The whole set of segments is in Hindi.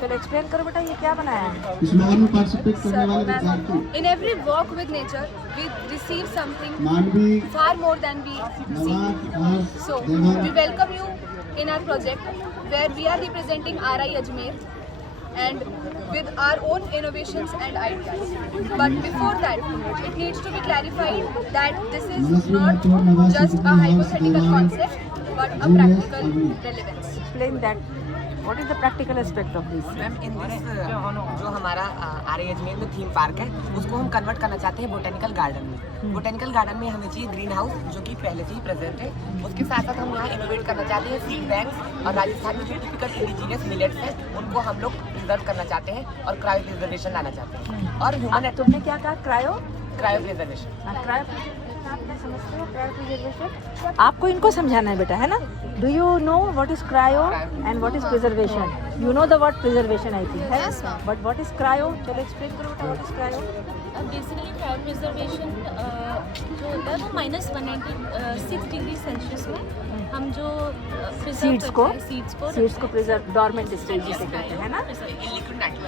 चलो एक्सप्लेन करो बेटा, ये क्या बनाया है? इस लॉन में पार्टिसिपेट करने वाले विद्यार्थी In every walk with nature, we receive something मानवी far more than we see. Nawab Harsh So, Devan we welcome you in our project where we are representing RI Ajmer and with our own innovations and ideas. But before that, it needs to be clarified that this is not just a hypothetical concept, but a practical relevance. Explain that. What is the practical aspect of this? Ma'am in this जो हमारा आरआई अजमेर में थीम पार्क है उसको हम कन्वर्ट करना चाहते हैं बोटेनिकल गार्डन में। बोटेनिकल गार्डन में हमें चाहिए ग्रीन हाउस जो कि पहले से ही प्रेजेंट है। उसके साथ साथ हम यहाँ इनोवेट करना चाहते हैं सीड बैंक्स और राजस्थान में जो टिपिकल इंडिजिनियस मिलेट्स हैं उनको हम लोग प्रिजर्व करना चाहते हैं और क्रायो प्रिजर्वेशन लाना चाहते हैं। और ह्यूमन तुमने क्या कहा? Cryo preservation. आप क्या समझते हो क्रायो प्रिजर्वेशन? आपको इनको समझाना है बेटा, है ना? Do you know what is cryo and what is preservation? You know the word preservation I think, है? But what is cryo? चलो एक्सप्लेन करो बेटा, what is cryo? Basically cryo preservation जो होता है वो -196 डिग्री सेल्सियस में हम जो सीड्स को सीड्स को प्रिजर्व डोरमेंट स्टेज जिसे कहते हैं ना।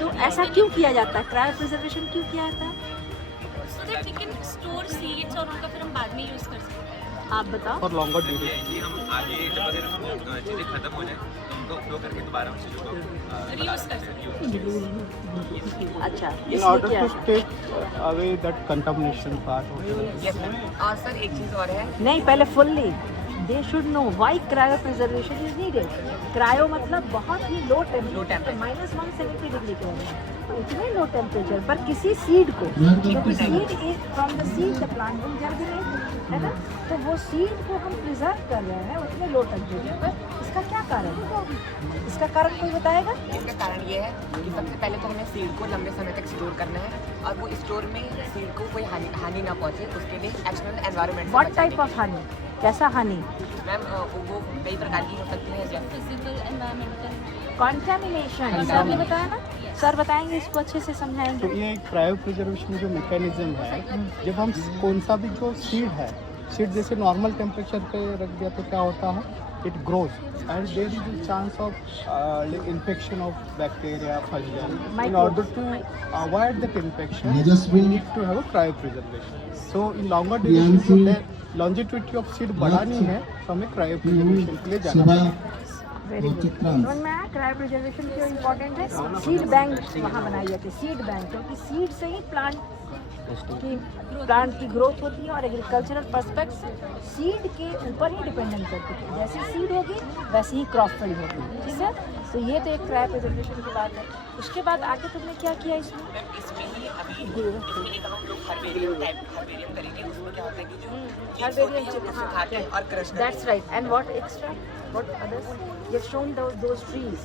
तो ऐसा क्यों किया जाता है? क्रायो प्रिजर्वेशन क्यों किया जाता है? So that we can store seeds और उनका फिर हम बाद में यूज़ कर सकते हैं। आप बताओ। और लॉन्गर ड्यूरेशन हम आगे जब अगर हम चीज़ें खत्म हो जाए तो उनको उपयोग करके दोबारा उन चीज़ों को रीयूज कर सकते हैं। अच्छा, in order to take away that contamination part of the yes ma'am. और सर एक चीज़ और है, नहीं, पहले fully they should know why cryo preservation is needed. Cryo मतलब बहुत ही लो टेम्परेचर, -170 डिग्री के अंदर, इतने लो टेम्परेचर पर किसी सीड को, क्योंकि seed is from the seed the plant will germinate, है ना? तो वो सीड को हम प्रिजर्व कर रहे हैं उतने लो टेम्परेचर पर। इसका क्या कारण है? इसका कारण कोई बताएगा? इसका कारण ये है कि सबसे पहले तो हमें सीड को लंबे समय तक स्टोर करना है और वो स्टोर में सीड को कोई हानि ना पहुंचे, उसके लिए external environment. What type of हानि? कैसा हानि? मैम वो कई प्रकार की हो सकती है जैसे फिजिकल एनवायरमेंटल कॉन्टेमिनेशन। सर ने बताया ना, सर बताएंगे, इसको अच्छे से समझाएंगे। तो ये एक क्रायो प्रिजर्वेशन जो मैकेनिज्म है, जब हम कौन सा भी जो सीड है, सीड जैसे नॉर्मल टेम्परेचर पे रख दिया तो क्या होता है, it grows and there is a chance of infection of bacteria, fungus. In order to avoid that infection we need to have a cryo preservation. So in longer duration जो लॉन्जिट्यूडिटी ऑफ सीड बढ़ानी है तो हमें क्रायो प्रिजर्वेशन के लिए जाना है। Very good. समझ में आया क्रायो प्रिजर्वेशन क्यों इम्पोर्टेंट है? सीड बैंक वहाँ बनाई जाती है, सीड बैंक, क्योंकि सीड से ही प्लांट की ग्रोथ होती है और एग्रीकल्चरल पर्सपेक्ट से सीड के ऊपर ही डिपेंडेंट करती है। जैसी सीड होगी वैसे ही क्रॉप फील्ड होगी, ठीक है? तो ये तो एक क्रायो प्रिजर्वेशन की बात है। उसके बाद आगे तुमने क्या किया इसमें? इसमें ही अभी इसमें एक हम लोग हर्बेरियम करेंगे। उसमें क्या होता है कि जो हर्बेरियम, सुखाते हैं और क्रश करते that's right. And what extra, what others? You have shown those trees.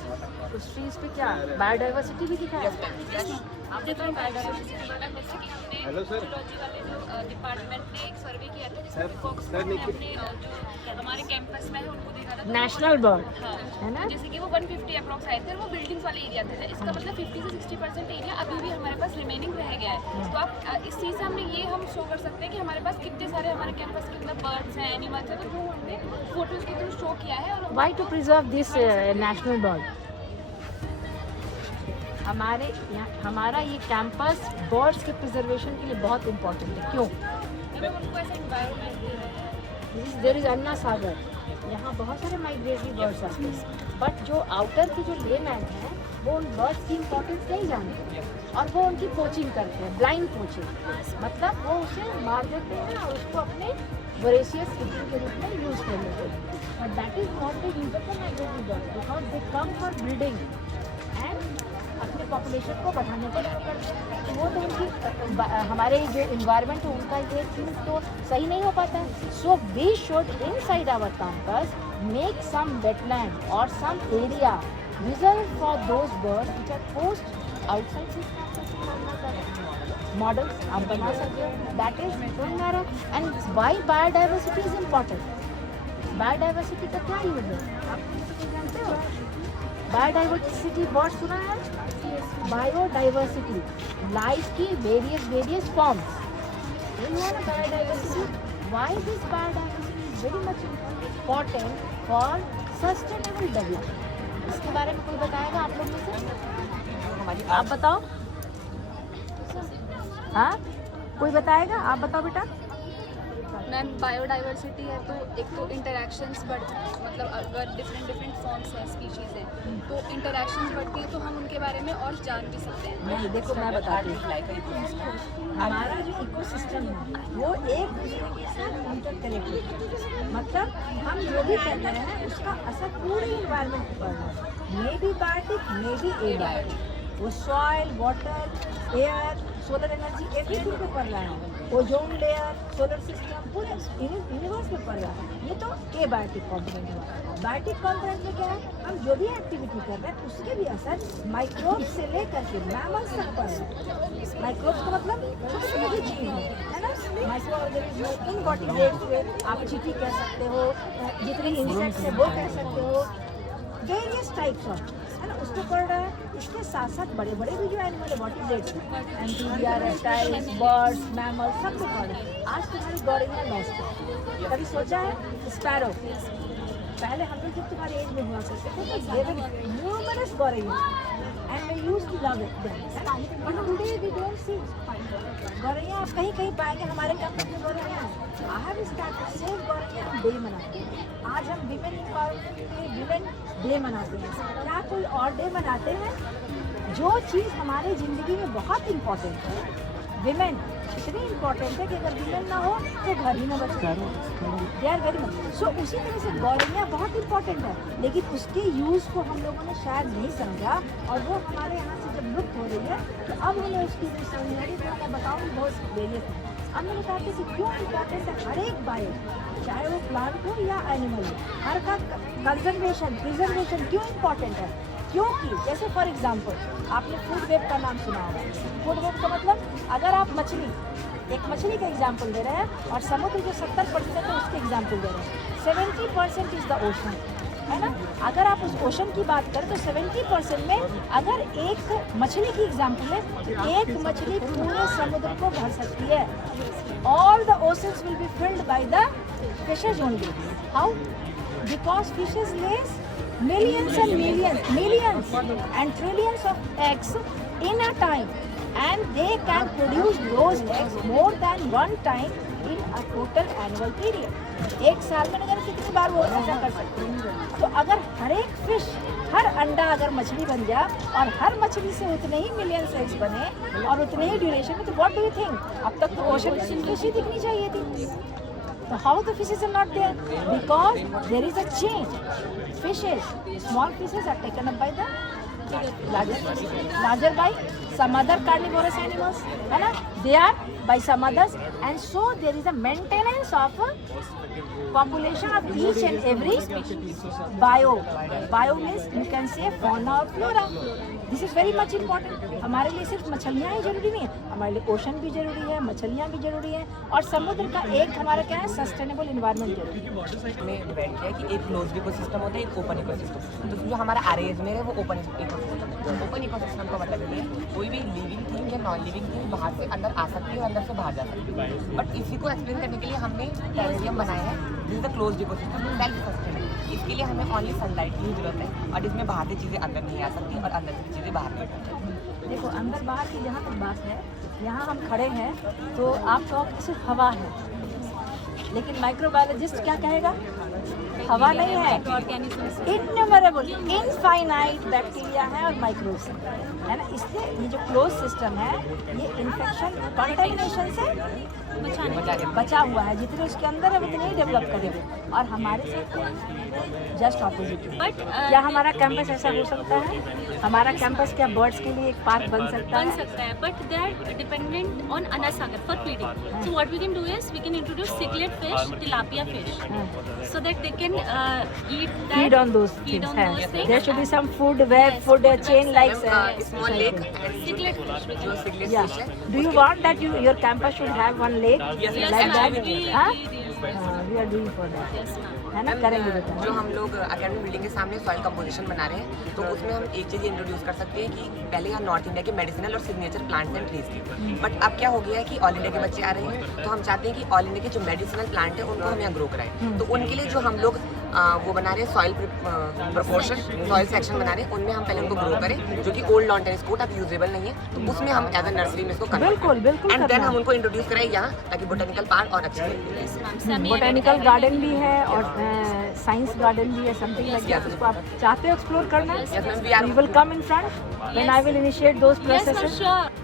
उस ट्रीज पे क्या बायोडाइवर्सिटी भी दिखाया है? Different biodiversity. Hello sir. Department ने एक सर्वे किया था जिसमें फॉक्स ने अपने जो हमारे कैंपस में है उनको देखा था। नेशनल बर्ड, हाँ, है ना? जैसे कि वो 150 अप्रॉक्स आए थे और वो बिल्डिंग्स वाले एरिया थे। इसका मतलब 50 से 60% एरिया अभी भी हमारे पास रिमेनिंग रह गया है। तो आप इस चीज़ से हमने ये हम शो कर सकते हैं कि हमारे पास कितने सारे हमारे कैंपस के अंदर बर्ड्स हैं, एनिमल्स हैं, तो वो हमने फोटोज के थ्रू शो किया है। और why to preserve this national bird? हमारा ये कैंपस बर्ड्स के प्रिजर्वेशन के लिए बहुत इम्पोर्टेंट है। क्यों? उनको ऐसा इन्वायरमेंट दे रहे हैं। देयर इज अन्ना सागर, यहाँ बहुत सारे माइग्रेटरी बर्ड्स आते हैं, बट जो आउटर के जो लेमैन हैं वो उन बर्ड्स की इम्पोर्टेंस नहीं जानते और वो उनकी पोचिंग करते हैं, ब्लाइंड पोचिंग। मतलब वो उसे मार देते हैं और उसको अपने वोरेशियस सिस्टम के रूप में यूज़ कर लेते हैं। But that is not the use of the migratory bird, because they come for breeding and अपने पॉपुलेशन को बढ़ाने के लिए करते हैं। तो वो तो उनकी हमारे जो इन्वायरमेंट है उनका ये चीज़ तो सही नहीं हो पाता है। So we should inside our campus make some wetland और some area reserve for those birds which are post outside this campus. Models आप बना सकते हो, that is matter. And why biodiversity is important? Biodiversity का क्या यूज है आप जानते हो? बायोडाइवर्सिटी वर्ड सुना है? बायोडाइवर्सिटी, लाइफ की various forms. Biodiversity, why this biodiversity is very much important for sustainable development. इसके बारे में कोई बताएगा आप लोग में से? हमारी आप बताओ। हाँ, कोई बताएगा? आप बताओ बेटा। मैम बायोडाइवर्सिटी है तो एक तो इंटरेक्शंस मतलब अगर डिफरेंट फॉर्म्स हैं स्पीशीज़ हैं तो इंटरेक्शंस बढ़ती हैं तो हम उनके बारे में और जान भी सकते हैं। नहीं, देखो मैं बताती हूँ, हमारा जो इकोसिस्टम है वो एक दूसरे के साथ इंटरकनेक्टेड है। मतलब हम जो भी कर रहे हैं उसका असर पूरे इन्वायरमेंट पर पड़ रहा है। Maybe biotic, maybe abiotic, वो soil, water, air, solar energy everything पे पड़ रहा है। ओजोन लेयर, सोलर सिस्टम पूरे यूनिवर्स में पड़ रहा है। ये तो एबायोटिक कॉम्पोनेंट हुआ। बायोटिक कॉम्पोनेंट में क्या है, हम जो भी एक्टिविटी कर रहे हैं उसके भी असर माइक्रोब्स से लेकर के मैमल्स तक पड़ रहा है। माइक्रोब्स का मतलब छोटे छोटे जीव है ना, माइक्रो ऑर्गेनिज्म, इनवर्टिब्रेट्स पे आप चींटी कह सकते हो, जितने इंसेक्ट्स है वो कह सकते हो, वेरियस टाइप्स ऑफ है ना, उसको पढ़ रहा है। इसके साथ साथ बड़े बड़े भी जो एनिमल है vertebrates, amphibia, reptiles, birds, mammals सब को पढ़ रहा है। आज तुम्हारी गौरैया लॉस्ट है, कभी सोचा है? स्पैरो, पहले हम लोग जब तुम्हारी एज में हुआ करते थे तो there were numerous gauraiya and we used to love it, but today we don't see gauraiya. आप कहीं कहीं पाएंगे हमारे कैंपस में गौरैया। I have started save gauraiya day मनाते हैं। आज हम विमेन एम्पावरमेंट के विमेन डे मनाते हैं। क्या कोई और डे मनाते हैं? जो चीज़ हमारी ज़िंदगी में बहुत इम्पोर्टेंट है, विमेन इतनी इम्पोर्टेंट है कि अगर विमेन ना हो तो घर ही ना बचे। They are very much so. उसी तरह से गौरैया बहुत इम्पोर्टेंट है, लेकिन उसके यूज़ को हम लोगों ने शायद नहीं समझा और वो हमारे यहाँ से जब लुप्त हो रही है तो अब हमें उसकी जो समझदारी मैं बताऊँ बहुत वेरियस है। अब मैं बताती हूँ कि क्यों इम्पोर्टेंट है हर एक बायो, चाहे वो प्लांट हो या एनिमल हो, हर का कंजर्वेशन प्रिजर्वेशन क्यों इम्पोर्टेंट है? क्योंकि जैसे फॉर एग्जांपल आपने फूड वेब का नाम सुना होगा। फूड वेब का मतलब अगर आप मछली, एक मछली का एग्जांपल दे रहे हैं और समुद्र जो 70% है उसके एग्जांपल दे रहे हैं, 70% इज द ओशन, है ना। अगर आप उस ओशन की बात करें तो 70% में अगर एक मछली की एग्जांपल है, एक मछली पूरे समुद्र को भर सकती है। All the oceans will be filled by the fishes only. How? Because fishes lays millions and millions and trillions of eggs in a time, and they can produce those eggs more than one time in a total annual period. एक साल में अगर कितनी बार वो ऐसा कर सकते हैं। तो अगर हर एक फिश, हर अंडा अगर मछली बन जाए और हर मछली से उतने ही मिलियंस एग्स बने और उतने ही ड्यूरेशन में, तो व्हाट डू यू थिंक? अब तक तो ओशन फिश ही दिखनी चाहिए थी। So how the fishes are not there? Because there is a change. Fishes, small fishes are taken up by the larger by some other carnivorous animals, है ना? They are by some others, and so there is a maintenance of population of each and every bio. Bio means you can say fauna or flora. This is very much important. हमारे लिए सिर्फ मछलियाँ ही जरूरी नहीं है, हमारे लिए ओशन भी जरूरी है, मछलियाँ भी जरूरी है, और समुद्र का एक हमारा क्या है, सस्टेनेबल इन्वायरमेंट जरूरी है। में डिवाइड किया है कि एक क्लोज इकोसिस्टम होता है, एक ओपन इकोसिस्टम। तो जो हमारा RAS में है वो ओपन इकोसिस्टम है। ओपन इकोसिस्टम का मतलब ये है कोई भी लिविंग थिंग या नॉन लिविंग थिंग बाहर से अंदर आ सकती है और अंदर से बाहर जा सकती है। बट इसी को एक्सप्लेन करने के लिए हमने टेरेरियम बनाया है, this is the closed ecosystem, self sustainable. इसके लिए हमें ओनली सनलाइट की जरूरत है और इसमें बाहर से चीज़ें अंदर नहीं आ सकती और अंदर से चीज़ें बाहर नहीं आ सकती। देखो अंदर बाहर की जहाँ तक बात है, यहाँ हम खड़े हैं तो आप कहो कि सिर्फ हवा है, लेकिन माइक्रोबायोलॉजिस्ट क्या कहेगा? हवा नहीं है, इनन्यूमरेबल इनफाइनाइट बैक्टीरिया है और माइक्रोब्स है ना। इसलिए ये जो क्लोज सिस्टम है ये इन्फेक्शन कंटेमिनेशन से बचा हुआ है, जितने उसके अंदर है उतने ही डेवलप करेंगे। और हमारे साथ जस्ट ऑपोजिट। बट क्या हमारा कैंपस ऐसा हो सकता है? हमारा कैंपस क्या बर्ड्स के लिए एक पार्क बन सकता है? But they are dependent on Ana Sagar for feeding. So what we can do is we can introduce cichlid fish, tilapia fish, so that they can eat that, feed on those things. There should be some food web, food chain like small lake Cichlid fish. जो सिगलेट yeah. फिश है। Do you want that your campus should have one lake Yes, like that? हाँ? Yes, We are doing for that. ma'am. है ना, करेंगे बेटा। जो हम लोग अकेडमी बिल्डिंग के सामने सॉइल कंपोजिशन बना रहे हैं, तो उसमें हम एक चीज़ इंट्रोड्यूस कर सकते हैं कि पहले यहाँ नॉर्थ इंडिया के मेडिसिनल और सिग्नेचर प्लांट्स एंड ट्रीज की, बट अब क्या हो गया है कि ऑल इंडिया के बच्चे आ रहे हैं, तो हम चाहते हैं कि ऑल इंडिया के जो मेडिसिनल प्लांट है उनको हम यहाँ ग्रो कराएं। तो उनके लिए जो हम लोग वो बना रहे हैं सॉइल प्रपोर्शन, सॉइल सेक्शन बना रहे हैं, उनमें हम पहले उनको ग्रो करें, जो कि ओल्ड लॉन टेनिस कोर्ट अब यूजेबल नहीं है, तो उसमें हम एज अ नर्सरी में इसको बिल्कुल बिल्कुल एंड देन करना हम उनको इंट्रोड्यूस कराएं यहाँ, ताकि बोटेनिकल पार्क और अच्छे लगे। बोटेनिकल गार्डन भी है और साइंस गार्डन भी है, समथिंग लाइक दैट। उसको आप चाहते हो एक्सप्लोर करना? Yes, ma'am, we are- You will come in front when I will initiate those processes. sure.